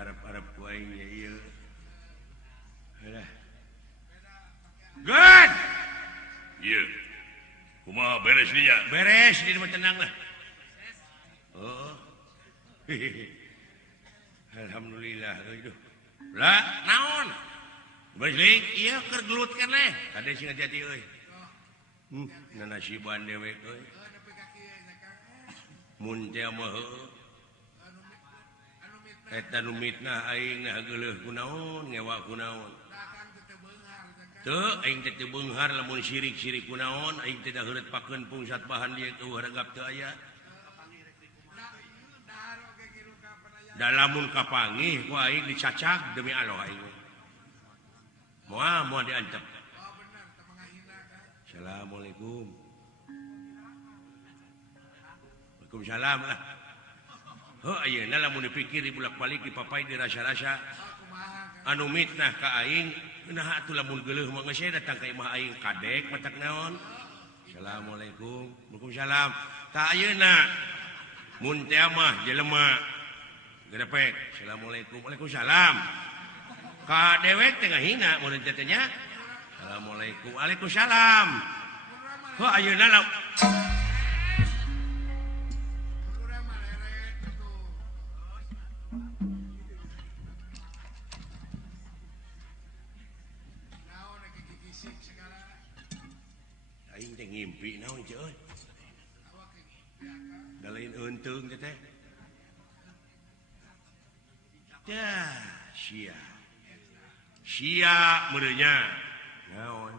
Arab-Arab kuingnya iya. Good. Iya. Kumaha beres nih ya? Beres di rumah tenang lah. Oh. Alhamdulillah itu. Lah, naon? Bersling, iya keur gelut kan leh. Kade sing ngajati euy. Nasiban dewek euy. Mun teh mah eta nu mitnah aing nah geuleuh kunaon, ngewa kunaon. Teu aing teh teu beunghar lamun syirik-syirik kunaon, aing teh da heureut pakeun pungsat bahan dia teu haragap teu aya. Da lamun kapangih ku aing dicacak demi Allah aing. Moal diantep. Assalamualaikum. Waalaikumsalam lah. Heuh ayeuna lamun dipikir dibulak-balik dipapai dirasa-rasa anu mitnah ka aing nah atuh lamun geuleuh mah geus datang ka imah aing kadek matak naon. Assalamualaikum. Waalaikumsalam. Ta ayeuna mun teh mah jelema gedepek. Assalamualaikum. Waalaikumsalam. Ka dewek teh ngahina mun teh nya. Assalamualaikum. Waalaikumsalam. Heuh ayeuna aing teh ngimpi naon ce euy. Da lain eunteung teh. Tah, sia meureunya. Naon?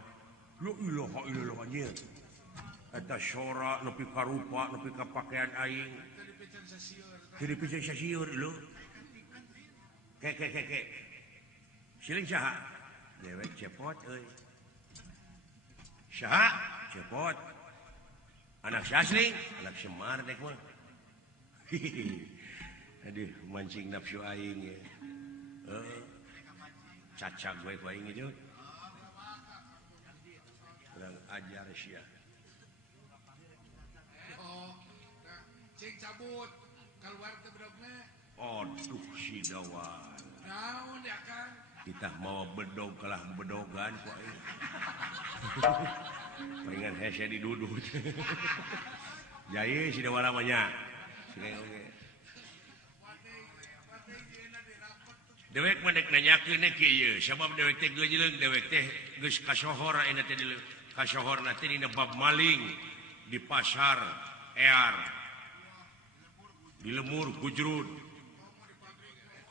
La ilaha illallah nya. Eta syora nepi ka rupa, nepi ka pakaian aing. Teu dipikeun sasieur lho. Ke. Siling saha? Dewek cepot euy. Saha? Cepot. Anak Syasling, anak Semar dek mah. Aduh, mancing nafsu aing ya. Cacak gue ku aing itu. Kurang ajar sia. Cing cabut keluar ke bedogna. Aduh si dawan. Naon ya Kang? Kita mau bedog kalah bedogan ku aing. Pengen hese didudut. Jai si dawan namanya. Dewek mah dek nanyakeun kieu ye, sabab dewek teh geujeuleuh dewek teh geus kasohor ayeuna teh kasohorna teh dina bab maling di pasar ear. Di lemur gujrud.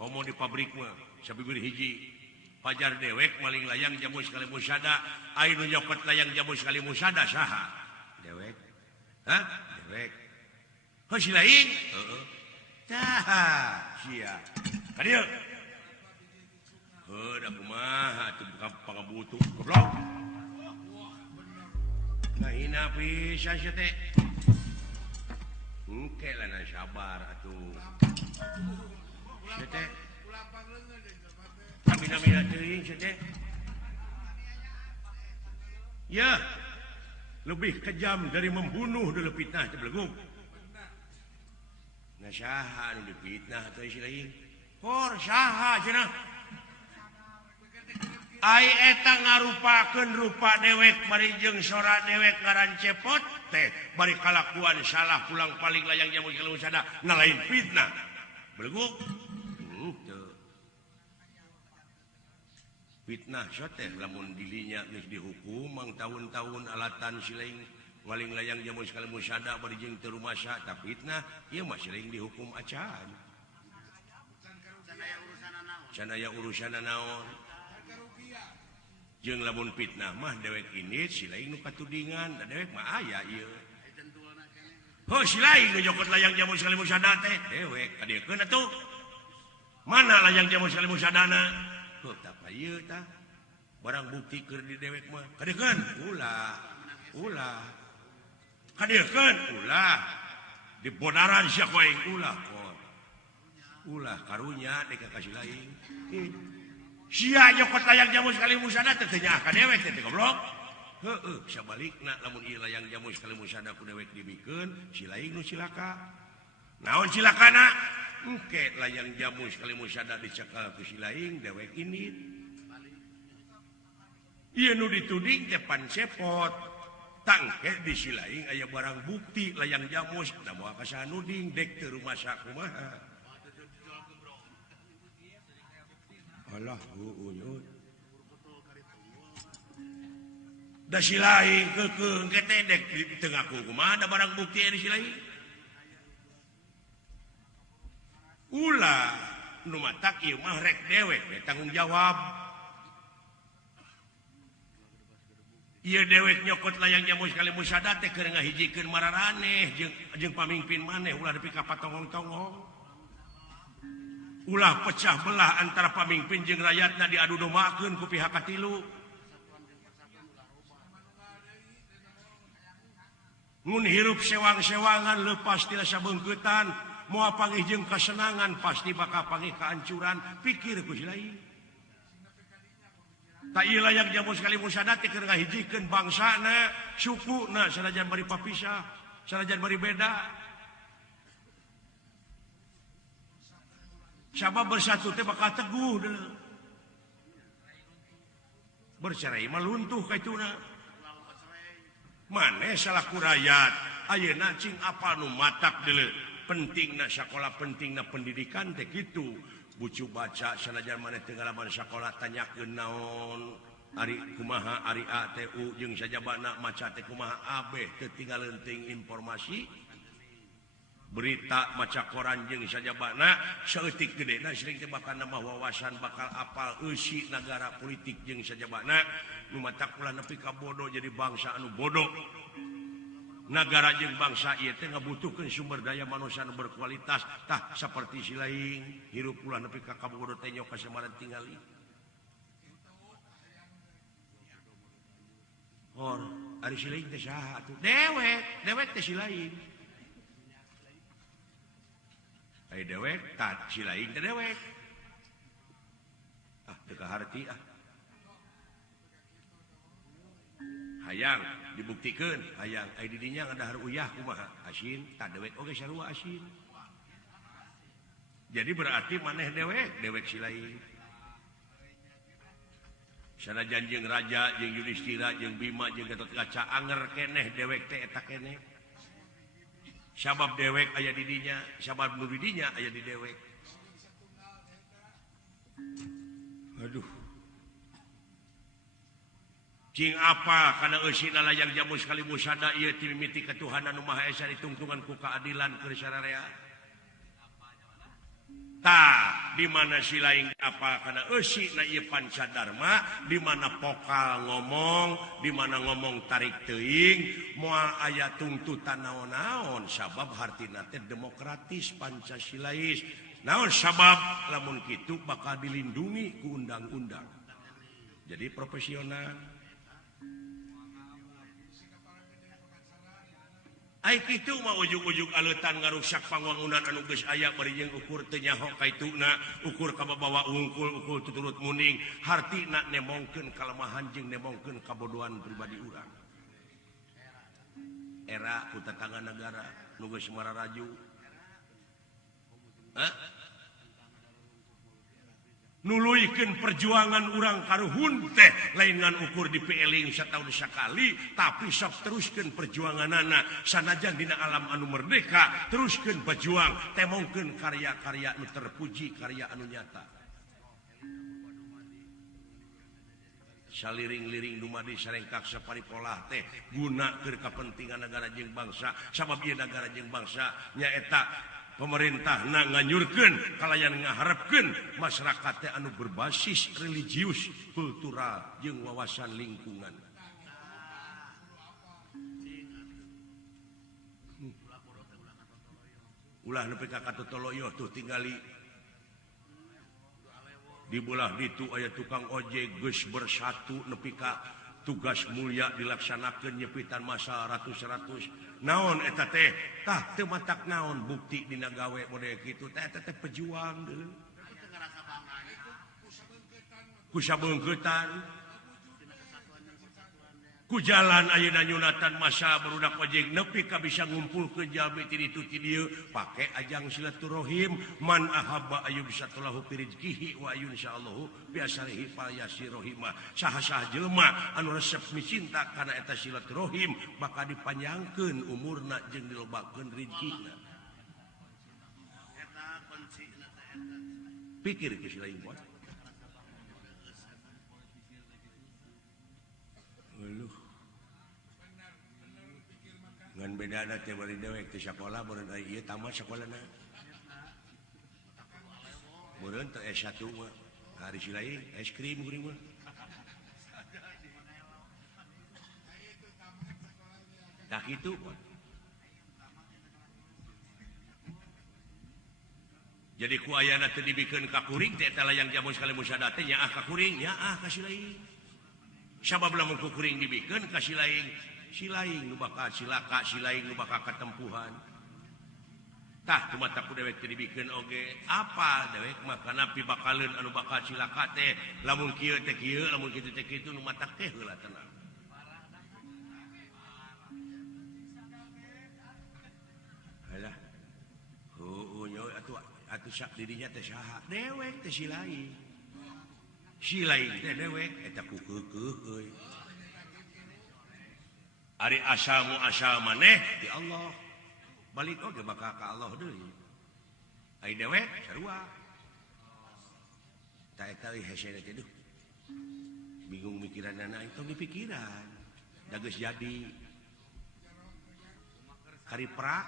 Komo di pabrik mah sabibir hiji. Pajar dewek maling layang jamu sekali musada, ai nu nyopet layang jamu sekali musada saha? Dewek. Hah? Dewek. Heuh si lain? Heeh. Tah, sia. Ka dieu. Da kumaha atuh buka pangabutuh goblok. Ngahina pisan sia teh. Engke lah na sabar atuh. Sia teh. Mina-mina teuing sia teh. Ya. Lebih kejam dari membunuh dulu fitnah teh belegug. Nah saha nu difitnah teh si lain? Hor saha cenah? Ai eta ngarupakeun rupa dewek bari jeung sora dewek ngaran cepot teh bari kalakuan salah pulang paling layang jamu kalau sada na lain fitnah. Belegug. Teu. Fitnah teh lamun dilinya geus dihukum mang tahun-tahun alatan silaing maling layang jamu sekali musada bari jeung teu rumasa ta fitnah ieu mah silaing dihukum acan. Canaya urusana naon? Jeung lamun fitnah mah dewek ini si lain nu katudingan da dewek mah aya ieu. Heuh si lain nu jokot layang jamu sekali musada teh dewek kadiekeun atuh. Mana layang jamu sekali musadana? Heuh tah ieu tah. Barang bukti keur di dewek mah kadiekeun ulah. Kadiekeun ulah. Di bodaran sia ku aing ulah kon. Ulah karunya dek ka si lain. Sia jokot layang jamu sekali musada teh nya ka dewek teh goblok. Sabalikna lamun ieu layang jamu sekali musada ku dewek dibikeun si lain nu cilaka. naon cilakana engke layang jamu sekali musada dicekal ku si laing dewek ini ieu nu dituding teh pan cepot tangke di si laing aya barang bukti layang jamus da moal ka sanuding dek teu rumasa kumaha alah uyut da si laing keukeuh engke teh dek teu ngaku kumaha da barang bukti di si laing ulah nu matak ieu mah rek dewek we tanggung jawab ieu dewek nyokot layang jamu sekali musada teh keur ngahijikeun mararaneh jeung pamimpin maneh ulah nepi ka patongong-tongong ulah pecah belah antara pamimpin jeung rakyatna diadu domaakeun ku pihak katilu mun hirup sewang-sewangan lepas ti rasa beungkeutan moal panggih jeung kasenangan pasti bakal panggih kehancuran pikir ku si lain tak ieu layang jamu sekali musada teh keur ngahijikeun bangsana sukuna sanajan bari papisah sanajan bari beda sabab bersatu teh bakal teguh deuleu bercerai mah luntuh kaituna maneh salaku rakyat ayeuna cing apa nu matak deuleu pentingna sakola pentingna pendidikan teh kitu bucu baca sanajan maneh teu ngalaman sakola tanyakeun naon ari kumaha ari A teh U jeung sajabana maca teh kumaha abeh teu tinggal leuting informasi berita maca koran jeung sajabana saeutik gedena sering teh bakal nambah wawasan bakal apal eusi nagara politik jeung sajabana nu matak ulah nepi ka bodoh jadi bangsa anu bodoh negara jeung bangsa ieu teh ngabutuhkeun sumber daya manusia anu berkualitas tah saperti si laing hirup ulah nepi ka kabogoh teh nyok kasamaran tingali hor ari si laing teh saha atuh dewek teh si laing ai dewek tah si laing teh dewek teu kaharti hayang dibuktikan hayang ai didinya ngadahar uyah kumaha asin tak dewek oge sarua asin jadi berarti maneh dewek si lain sanajan jeung raja jeung Yudhistira jeung Bima jeung Gatotkaca anger keneh dewek teh eta keneh sabab dewek aya di dinya sabab nu di dinya aya di dewek aduh cing apa kana eusina layang jamu sekali musada ieu ti mimiti katuhanan nu maha esa ditungtungan ku keadilan keur sararea tah di mana si laing apa kana eusina ieu pancadharma di mana pokal ngomong di mana ngomong tarik teuing moal aya tuntutan naon-naon sabab hartina teh demokratis pancasilais naon sabab lamun kitu bakal dilindungi ku undang-undang jadi profesional ai kitu mah ujug-ujug aleutan ngarusak pangwangunan anu geus aya bari jeung ukur teu nyaho kaituna ukur kababawa ungkul ukur tuturut muning hartina nemongkeun kalemahan jeung nemongkeun kabodohan pribadi urang era ku tetangga negara nu geus mararaju nuluykeun perjuangan urang karuhun teh lain ngan ukur di peeling sataun sakali tapi sok teruskeun perjuanganana sanajan dina alam anu merdeka teruskeun berjuang temongkeun karya-karya anu terpuji karya anu nyata saliring-liring dumadi sarengkak saparipolah teh guna keur kapentingan negara jeung bangsa sabab ieu negara jeung bangsa nyaeta pemerintah nganyurkeun kalayan ngaharepkeun masyarakat teh anu berbasis religius, kultural jeung wawasan lingkungan. Ulah nepi ka Katotoloyo tuh tingali di belah ditu aya tukang ojek geus bersatu nepi ka tugas mulia dilaksanakeun nyepitan masa ratus-ratus naon eta teh tah teu matak naon bukti dina gawe model kitu teh eta teh pejuang deui ku sabeungkeutan ku jalan ayeuna nyunatan masa barudak ojek nepi ka bisa ngumpul ke jalmi ti ditu ti dieu pake ajang silaturahim man ahabba ayu bisatulahu fi rizqihi wa ayun insyaallah biasarihi fal yasirahima saha-saha jelema anu resep micinta kana eta silaturahim bakal dipanjangkeun umurna jeung dilobakeun rezekina eta kuncina teh eta pikir ke silain poe ngan bedana teh bari dewek teh sakola meureun ieu tamat sakolana meureun teh S1 mah hari silain es krim kuring mah tak kitu jadi ku ayana teu dibikeun ka kuring teh eta layang jamun sekali musada teh nyaah ka kuring nyaah ka silain sabab lamun ku kuring dibikeun ka silain silaing nu bakal silaka silaing nu bakal katempuhan tah tumata ku dewek teu dibikeun oge apa dewek mah kana pi bakaleun anu bakal silaka teh lamun kieu teh kieu lamun kitu teh kitu nu matak teh heula tenang alah nyo atuh sak didinya teh saha dewek teh silaing teh dewek eta ku keukeuh euy ari asalmu asal maneh di Allah balik oge bakal ka Allah deui ai dewek sarua ta eta hese teh duh bingung mikiranna itu dipikiran da geus jadi kari prak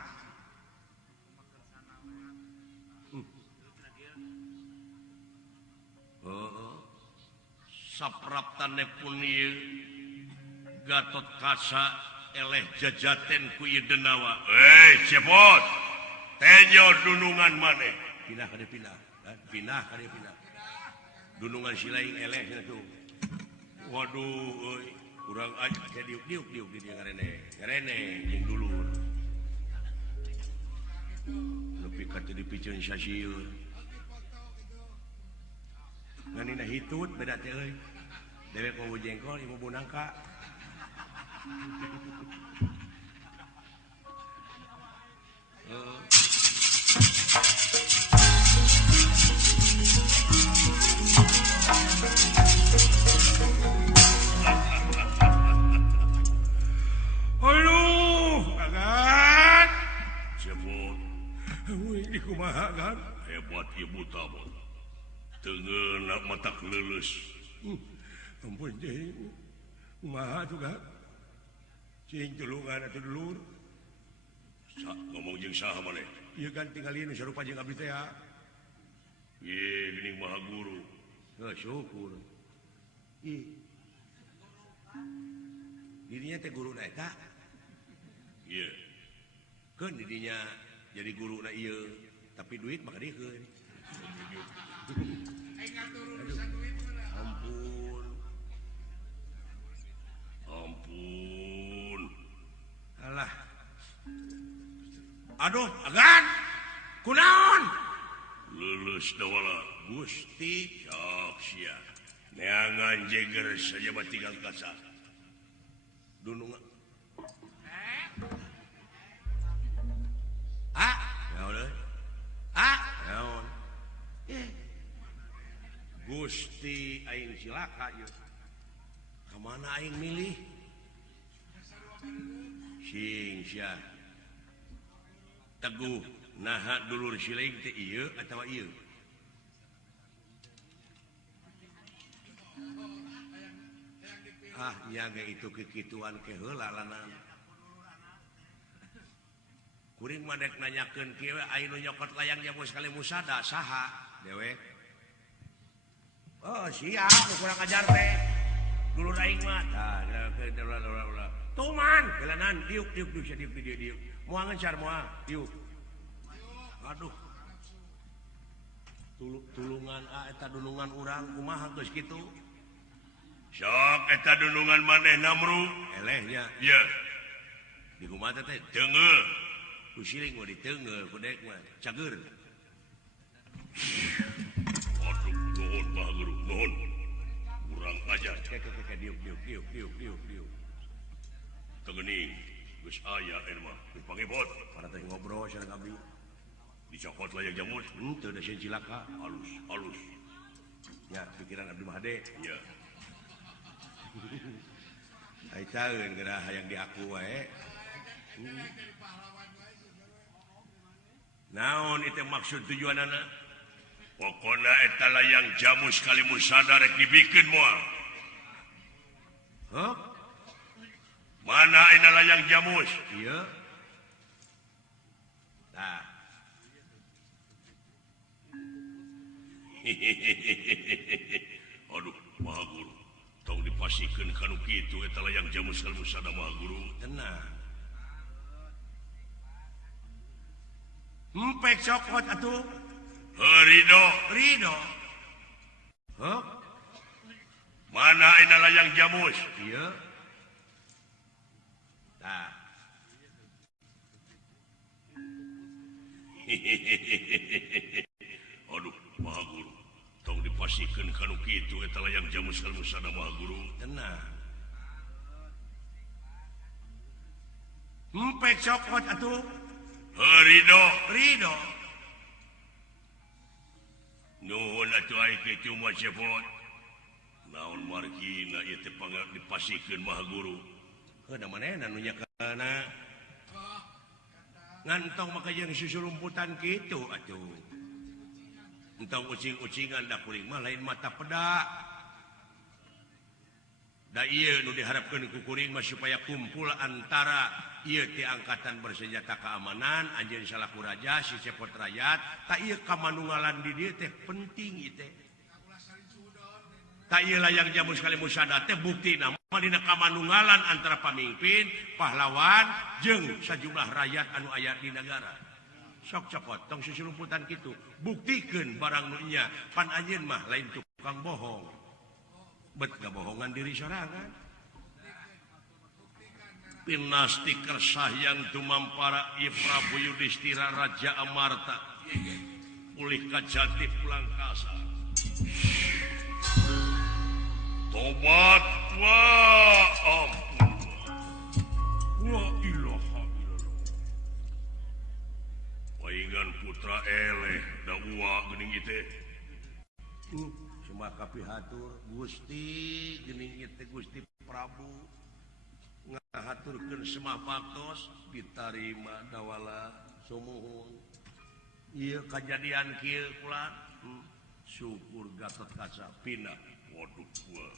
sapraptane pun ieu Gatot Kaca eleh jajaten ku ieu denawa. Cepot. Tenyo dunungan maneh. Pindah ka dieu pindah. Pindah ka dieu pindah. Dunungan silaing eleh atuh. Waduh euy, urang aja ke diuk-diuk di dieu ngarene. Ngarene jeung dulur. Nepi ka teu dipikeun sasieun. Nganina hitut beda teh euy. Dewek mau jengkol, ieu mau nangka. Aduh, agan. Cepot. Ini kumaha kan? Hebat ibu tamu. Tengeuna matak leuleus. Ampun jeung. Kumaha tuh kan? Cing tulungan atuh dulur. Ngomong jeung saha maneh? Ieu kan tinggal ieu nu sarupa jeung abdi teh. Ye, geuning maha guru. Syukur. Dirinya teh guruna eta. Ye. Keun didinya jadi guruna ieu, tapi duit mah kadiekeun. Aing ngatur urusan duit mah. Ampun. Ampun. Alah. Aduh, agan. Kunaon? Leuleus dawala. Gusti Sok sia. Neangan jeger saja batingal kasa. dunungan. Naon euy? Naon? Gusti aing silaka ieu. Ka mana aing milih? Sing sia. Teguh naha dulur sileing teh ieu atawa ieu? Nyaga itu kekituan ke heula lanang. Kuring madek nanyakeun kieu aya nu nyokot layang jamu sekali musada saha dewek? Oh sia nu kurang ajar teh. Dulur aing mah tah tuman gelanan diuk sia diuk di diuk. Moal ngencar moal diuk. Aduh. Tulungan eta dunungan urang kumaha geus kitu? Sok eta dunungan maneh namru Elehnya. ya Di kumaha teh? teungeu Ku siling mah diteungeu ku dek mah cager. aduh nuhun Pak Guru nuhun urang ajar Diuk. Tegening geus aya mah dipangibot para teh ngobrol sareng abdi dicokot layang jamus henteu da sieun cilaka halus nya pikiran abdi mah hade ya ai caeun geura hayang diaku wae Jadi pahlawan wae naon itu maksud tujuanana pokona eta layang jamus kalimus sadar rek dibikeun moal hah mana ayeuna layang jamus iya nah aduh maha guru tong dipasikeun kanu kitu eta layang jamus kalimus sadar maha guru tenang empek cokot atuh Ridho Ridho hah mana ayeuna layang jamus iya nah aduh maha guru tong dipasikeun kanu kitu eta layang jamus kalimus sadar maha guru tenang empek cokot atuh Ridho Ridho nuhun atuh ai kitu mah cepot naon margina ieu teh dipasikeun maha guru kada manehna nu nyakana ngantong maka jeung susulumputan kitu atuh entong ucing-ucingan da kuring mah lain mata peda da ieu nu diharapkeun ku kuring mah supaya kumpul antara ieu ti angkatan bersenjata keamanan anjeun salaku raja si cepot rakyat ta ieu kamanunggalan di dieu teh penting ieu teh tak ieu layang jamus kalimus sadar teh buktina mah dina kamanunggalan antara pamimpin pahlawan jeung sajumlah rakyat anu aya di negara sok cokot tong susulumputan kitu buktikeun barang nu nya pan anjeun mah lain tukang bohong bet gabohongan diri sorangan pinasti kersah yang tumampara ieu Prabu Yudhistira Raja Amarta pulih ka jati pulang kasa tobat wa ampun wa ilaha illallah waingan putra eleh da uwa geuning ieu teh cuma kapihatur Gusti geuning ieu teh Gusti Prabu ngahaturkeun semah paktos ditarima dawala sumuhun ieu kajadian kieu kula syukur Gatot Kaca pindah waduh gua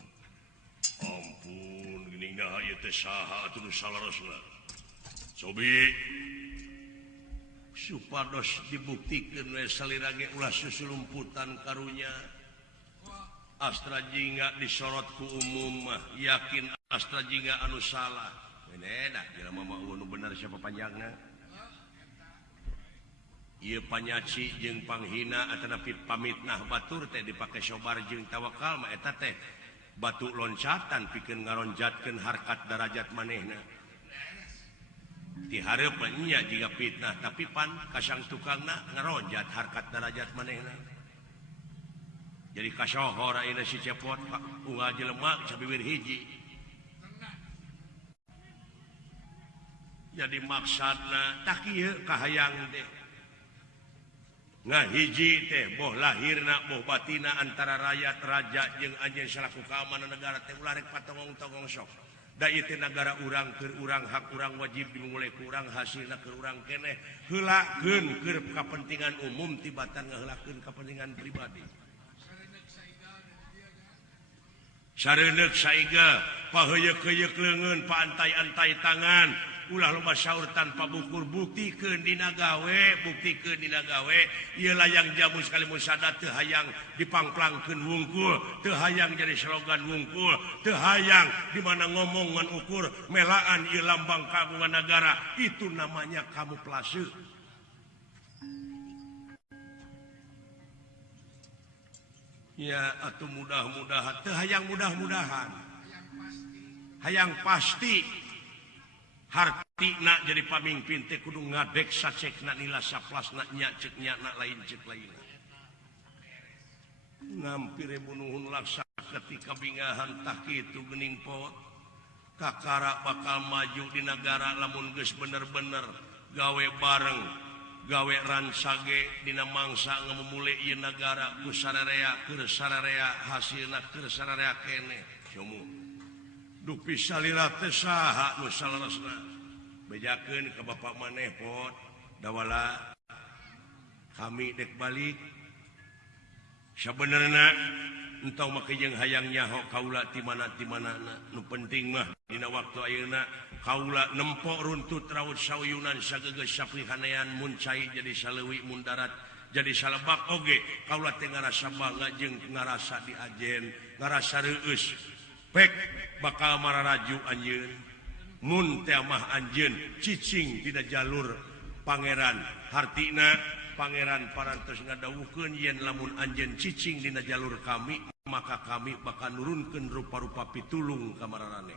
ampun geuning nah ieu teh saha atuh nu salarosna sobi supados dibuktikeun we salira ge ulah susulumputan karunya Astra jingga disorot ku umum mah yakin Astra jingga anu salah bener dah jelema mah nu bener siapa panjangna ieu panyaci jeung panghina atanapi pamitnah batur teh dipake sobar jeung tawakal mah eta teh batu loncatan pikeun ngaronjatkeun harkat darajat manehna ti hareup nya jiga fitnah tapi pan kasang tukangna ngaronjat harkat darajat manehna jadi kasohor ayeuna si cepot unggal jelema sabiwir hiji jadi maksudna tak ieu kahayang teh ngahiji teh boh lahirna boh batina antara rakyat raja jeung anjeun salaku keamanan negara teh ulah rek patongong-tongong sok da ieu teh nagara urang keur urang hak urang wajib dimulai ku urang hasilna keur urang keneh heulakeun keur kapentingan umum tibatan ngaheulakeun kapentingan pribadi sareuneuh saiga paheuyeuh-heuyeuk leungeun paantai-antai tangan ulah loba saur tanpa bukur buktikeun dina gawe ieu layang jamus kalimus sadar teu hayang dipangplangkeun wungkul teu hayang jadi slogan wungkul teu hayang di mana ngomong ngan ukur melaan ieu lambang kagungan negara itu namanya kamuflase ya atuh mudah-mudahan teu hayang mudah-mudahan hayang pasti hartina jadi pamimpin teh kudu ngadek sacekna nila saplasna nya cek nya na lain cek lainna ngampire bunuhun laksa ketika bingahan tah kitu geuning pot Kakara bakal maju di negara lamun geus bener-bener gawe bareng gawe ransage dina mangsa ngamumule ieu negara ku sararea keur sararea hasilna keur sararea kene somo dupi salira teh saha nu salerosna bejakeun ka bapak maneh pot dawala kami dek balik sabenerna entong make jeung hayang nyaho kaula ti mana-na nu penting mah dina waktu ayeuna kaula nempok runtut raut sauyunan sagegeus saprihanean mun cai jadi saleuwi mun darat jadi salebak oge kaula teh ngarasa bangga jeung ngarasa diajen ngarasa reueus pek bakal mararaju anjeun mun teh mah anjeun cicing tina jalur pangeran hartina pangeran parantos ngadawuhkeun yen lamun anjeun cicing dina jalur kami maka kami bakal nurunkeun rupa-rupa pitulung ka mararane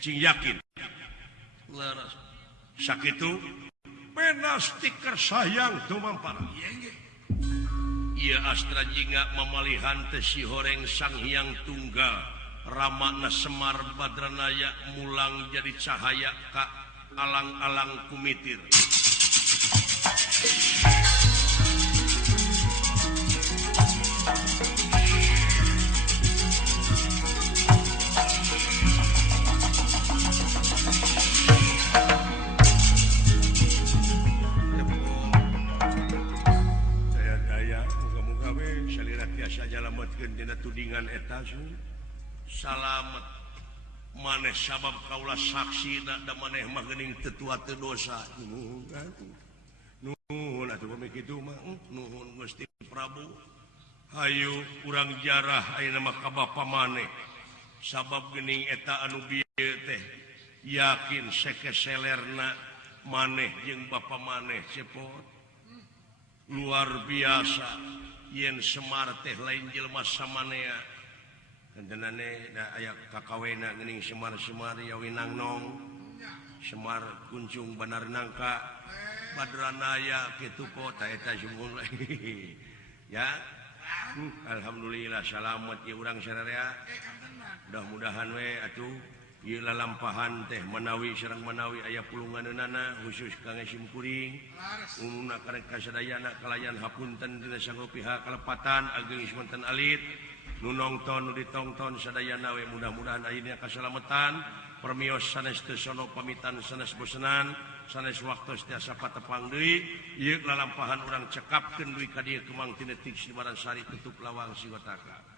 cing yakin leres sakitu pena stiker sayang tumampara ieu astra jingga mamalihan teh si horeng sang hyang tunggal ramana Semar Badranaya mulang jadi cahaya ka alang-alang kumitir tudingan eta salamet maneh sabab kaula saksi da maneh mah geuning tetua teu dosa nuhun atuh pami kitu mah nuhun Gusti Prabu hayu urang jarah ayeuna mah ka bapa maneh sabab geuning eta anu bieu teh yakin sekeselerna maneh jeung bapa maneh cepot luar biasa yen Semar teh lain jelema samanea kentenane da aya kakawena geuning Semar yawi nangnong Semar kuncung Banar Nangka Badranaya kitu po ta eta sungguh ya alhamdulillah salamet ieu urang sararea mudah-mudahan we atuh ieu lalampahan teh menawi sareng menawi aya pulunganeunana khusus kangge simkuring umumna karek kasadayana kalayan hapunten dina sanggup pihak kalepatan ageng semanten alit nu nongton nu ditongton sadayana we mudah-mudahan ayeuna kasalametan permios sanes teu sono pamitan sanes bosenan sanes waktos tiasa patepang deui ieu lalampahan urang cekapkeun duwi ka dieu kemang tina tik Sibaran Sari tutup lawang Siwataka.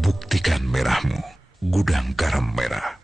Buktikan merahmu, gudang garam merah.